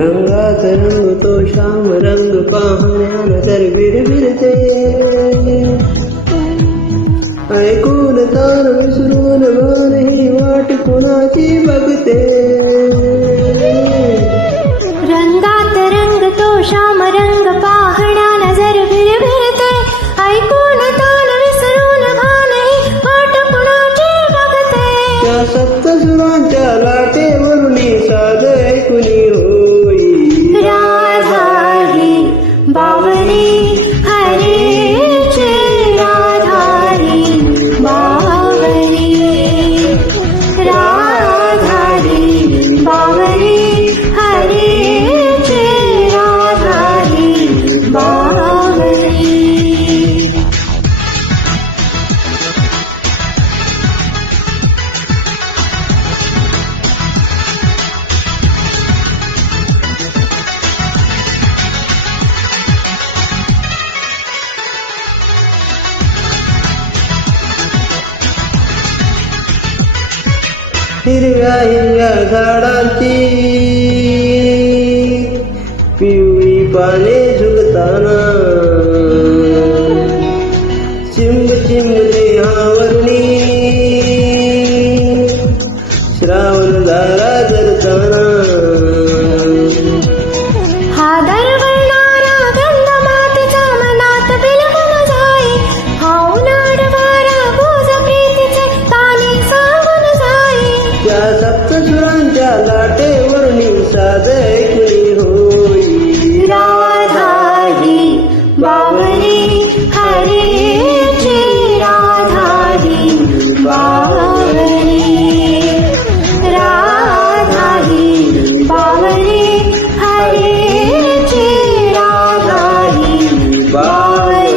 रंगात रंगतो श्याम रंग पाहण्या नजर विरविरते ऐकून तान विसरून गान ही वाट कुणाची बघते रंगात रंगतो श्याम रंग पाहण्या नजर विरविरते ऐकून तान विसरून गान ही वाट कुणाची बघते त्या सप्तसुरांच्या लाटेवरून साध ऐकुनी होई राधा ही बावरी हरेची राधा ही बावरी राधा ही बावरी हरेची राधा ही बावरी हिरव्या हिरव्या झाडांची पिवळी पाने झुलताना चिंब चिंब देहावरणी श्रावण धारा जरताना हा दरवळणारा गंध मातीचा मनात बिलगुन जाई हा उन्हाळ वारा बोज प्रीतीचे ताने सांगून जाई त्या सप्तसुरांच्या लाटेवरून साध ऐकुनी होई राधा ही बावरी हरेची राधा ही बावरी राधा ही बावरी हरेची राधा ही बावरी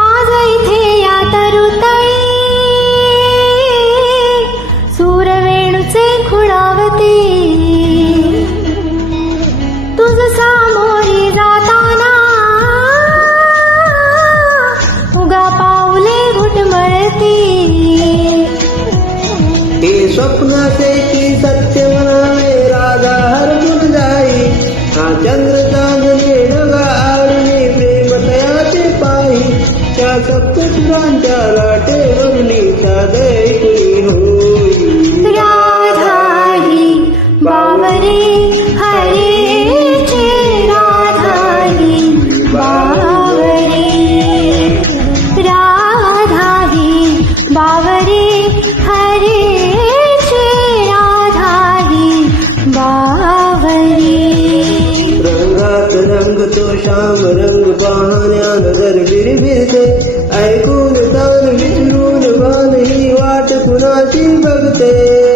आज इथे या तरुतळी सूरवेणूचे खुणावती तुझ सामोरी जाताना उगा पाऊले घुटमळती हे स्वप्नाचे की सत्य म्हणावे राधा हरवून जाई हा चंद्र चांदणे ढगा आवडणे प्रेम तयाचे पायी त्या सप्तसुरांच्या लाटेवरून साध ऐकुनी होई राधा ही बावरी हरेची राधा ही बावरी राधा ही बावरी हरेची राधा ही बावरी रंगात रंगतो श्याम रंग पाहण्या नजर विरविरते ऐकून तान विसरून गान ही वाट कुणाची बघते